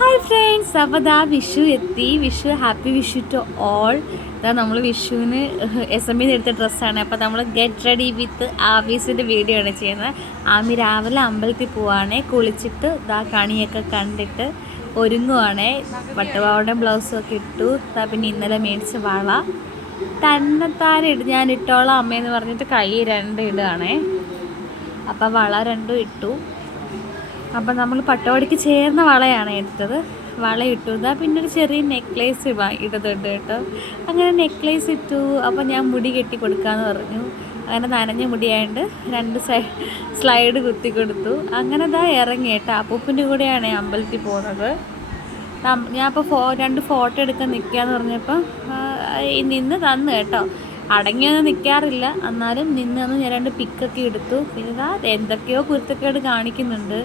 Hi friends, അപ്പോൾ ദാ വിഷു എത്തി. Vishu happy Vishu to all. ഇതാ നമ്മൾ വിഷുവിന് SME എടുത്ത ഡ്രസ്സാണ്. അപ്പോൾ നമ്മൾ ഗെറ്റ് റെഡി വിത്ത് ആമീസിൻ്റെ വീഡിയോ ആണ് ചെയ്യുന്നത്. ആമി രാവിലെ അമ്പലത്തിൽ പോവാണ്, കുളിച്ചിട്ട് ദാ കണിയൊക്കെ കണ്ടിട്ട് ഒരുങ്ങുവാണേ. പട്ടുപാവാടയും ബ്ലൗസും ഒക്കെ ഇട്ടു. പിന്നെ ഇന്നലെ മേടിച്ച വള തന്നെത്താനെ ഞാൻ ഇട്ടോളാം അമ്മയെന്ന് പറഞ്ഞിട്ട് കൈ രണ്ട് ഇടുകയാണേ. അപ്പോൾ വള രണ്ടും ഇട്ടു. അപ്പം നമ്മൾ പട്ടുപാവാടയ്ക്ക് ചേർന്ന വളയാണ് എടുത്തത്. വള ഇട്ടു. ഇതാ പിന്നെ ഒരു ചെറിയ നെക്ലേസ് ഇടുന്നുണ്ട് കേട്ടോ. അങ്ങനെ നെക്ലേസ് ഇട്ടു. അപ്പോൾ ഞാൻ മുടി കെട്ടി കൊടുക്കാമെന്ന് പറഞ്ഞു. അങ്ങനെ നനഞ്ഞ മുടിയായതുകൊണ്ട് 2 സ്ലൈഡ് കുത്തി കൊടുത്തു. അങ്ങനെ ഇതാ ഇറങ്ങി കേട്ടോ. അപ്പൂപ്പിൻ്റെ കൂടെയാണ് അമ്പലത്തിൽ പോകുന്നത്. ഞാൻ അപ്പോൾ 2 ഫോട്ടോ എടുക്കാൻ നിൽക്കുകയെന്ന് പറഞ്ഞപ്പോൾ നിന്ന് തന്നു കേട്ടോ. അടങ്ങിയൊന്നും നിൽക്കാറില്ല, എന്നാലും നിന്ന് ഞാൻ 2 പിക്കൊക്കെ എടുത്തു. പിന്നെ ഇതാ എന്തൊക്കെയോ കുരുത്തക്കേട് കാണിക്കുന്നുണ്ട്.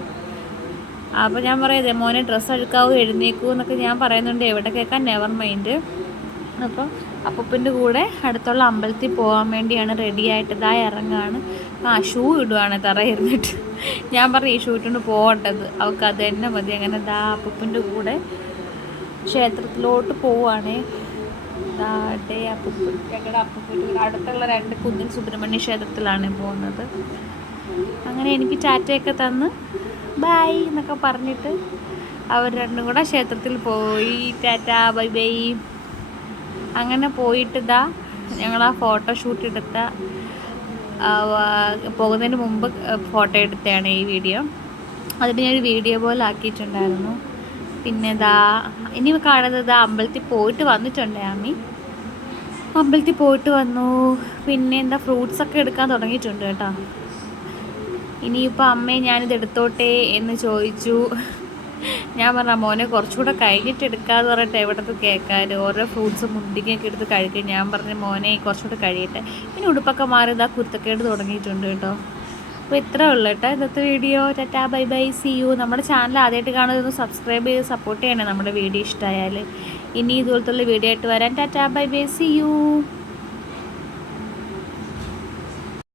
അപ്പോൾ ഞാൻ പറയാതെ മോനെ ഡ്രസ്സ് എടുക്കാവൂ, എഴുന്നേക്കൂ എന്നൊക്കെ ഞാൻ പറയുന്നുണ്ട്. എവിടെ കേൾക്കാൻ, നെവർ മൈൻഡ്. അപ്പോൾ അപ്പൂപ്പൻ്റെ കൂടെ അടുത്തുള്ള അമ്പലത്തിൽ പോകാൻ വേണ്ടിയാണ് റെഡിയായിട്ട് ഇതാ ഇറങ്ങുകയാണ്. ഷൂ ഇടുവാണ് തറയിരുന്നിട്ട്. ഞാൻ പറയും ഈ ഷൂ ഇട്ടുകൊണ്ട് പോകേണ്ടത്, അവൾക്ക് അത് തന്നെ മതി. അങ്ങനെ ഇതാ അപ്പൂപ്പൻ്റെ കൂടെ ക്ഷേത്രത്തിലോട്ട് പോവുകയാണേ. ഇതാട്ടെ അപ്പൂപ്പൻ, ഞങ്ങളുടെ അപ്പൂപ്പൻ്റെ അടുത്തുള്ള 2 കുന്നിൻ സുബ്രഹ്മണ്യ ക്ഷേത്രത്തിലാണ് പോകുന്നത്. അങ്ങനെ എനിക്ക് ടാറ്റയൊക്കെ തന്ന് ബൈ എന്നൊക്കെ പറഞ്ഞിട്ട് അവർ രണ്ടും കൂടെ ക്ഷേത്രത്തിൽ പോയി. Tata bye bye. അങ്ങനെ പോയിട്ട് ഇതാ ഞങ്ങൾ ആ ഫോട്ടോഷൂട്ട് എടുത്ത പോകുന്നതിന് മുമ്പ് ഫോട്ടോ എടുത്തതാണ് ഈ വീഡിയോ. അതിന് ഞാൻ വീഡിയോ പോലെ ആക്കിയിട്ടുണ്ടായിരുന്നു. പിന്നെ ഇതാ ഇനി കാണുന്നത് ഇതാ അമ്പലത്തിൽ പോയിട്ട് വന്നിട്ടുണ്ട് ആമി. അമ്പലത്തിൽ പോയിട്ട് വന്നു. പിന്നെ എന്താ ഫ്രൂട്ട്സൊക്കെ എടുക്കാൻ തുടങ്ങിയിട്ടുണ്ട് കേട്ടോ. ഇനിയിപ്പോൾ അമ്മയെ ഞാനിത് എടുത്തോട്ടെ എന്ന് ചോദിച്ചു. ഞാൻ പറഞ്ഞ മോനെ കുറച്ചുകൂടെ കഴിഞ്ഞിട്ട് എടുക്കാമെന്ന് പറഞ്ഞിട്ട് എവിടത്ത് കേൾക്കാൻ, ഓരോ ഫ്രൂട്ട്സ് മുണ്ടിക്കൊക്കെ എടുത്ത് കഴിക്കും. ഞാൻ പറഞ്ഞ മോനെ കുറച്ചുകൂടെ കഴിയട്ടെ. പിന്നെ ഉടുപ്പൊക്കെ മാറി ഇതാ കുരുത്തക്കേട് തുടങ്ങിയിട്ടുണ്ട് കേട്ടോ. അപ്പോൾ ഇത്രേ ഉള്ളൂ കേട്ടോ ഇന്നത്തെ video. Tata bye bye, see you. നമ്മുടെ ചാനൽ ആദ്യമായിട്ട് കാണുന്നതൊന്ന് സബ്സ്ക്രൈബ് ചെയ്ത് സപ്പോർട്ട് ചെയ്യണേ നമ്മുടെ വീഡിയോ ഇഷ്ടമായാൽ. ഇനി ഇതുപോലത്തുള്ള വീഡിയോ ആയിട്ട് വരാൻ. Tata bye bye, see U.